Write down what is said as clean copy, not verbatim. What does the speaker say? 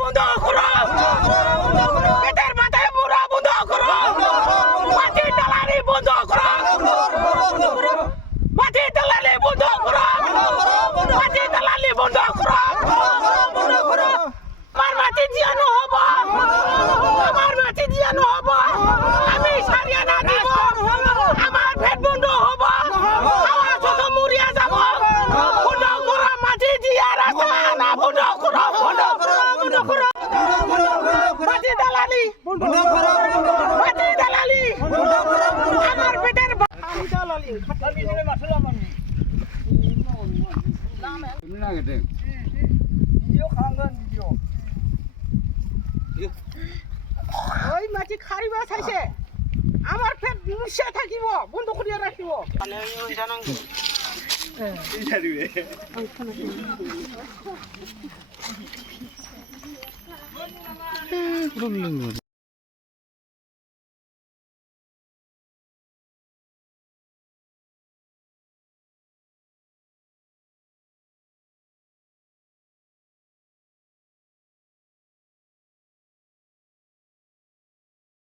বন্ধ করো, পেটের মাথায় পুরা বন্ধ করো, মাটি দালালি বন্ধ করো, মাটি দালালি বন্ধ করো, মাটি দালালি বন্ধ করো, আমার মাটি জিয়ানো হব, আমার মাটি জিয়ানো হব, আমি সারিয়ানা দিব, আমার ভেট বন্ধ হব, আমার ছোট মুড়িয়া যাব, বন্ধ করো মাটি জিয়া রাখা না, বন্ধ করো, বন্ধ করো, বন্ধ করো, মাটি দালালি বন্ধ করো, মাটি দালালি বন্ধ করো, আমার পেটের মাটি দালালি খালি দিলে মাছলা মানি তুমি না গেতে ভিডিও খাঙ্গান ভিডিও ওই মাটি খারিবা চাইছে আমার পেট মুশা থাকিব বন্ধ করিয়া রাখিব মানে ওই জানাং এই জানিবে ওইখানে